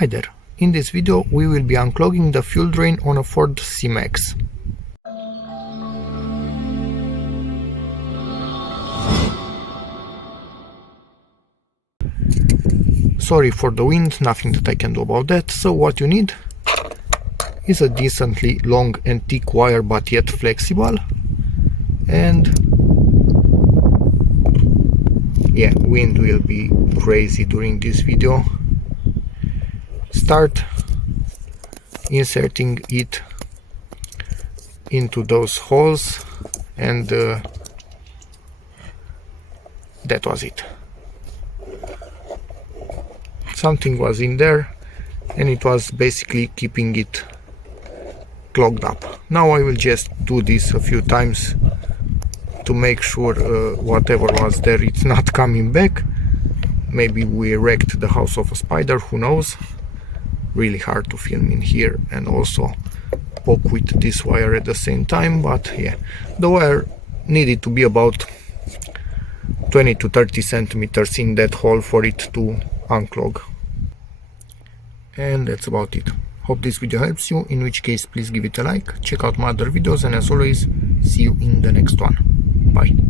Hi there, in this video we will be unclogging the fuel drain on a Ford C-Max. Sorry for the wind, nothing that I can do about that, so what you need is a decently long and thick wire but yet flexible, and yeah, wind will be crazy during this video. Start inserting it into those holes, and that was it. Something was in there and it was basically keeping it clogged up. Now I will just do this a few times to make sure whatever was there, it's not coming back. Maybe we wrecked the house of a spider, who knows. Really hard to film in here and also poke with this wire at the same time, but yeah, the wire needed to be about 20 to 30 centimeters in that hole for it to unclog. And that's about it. Hope this video helps you, in which case please give it a like, check out my other videos, and as always, see you in the next one. Bye.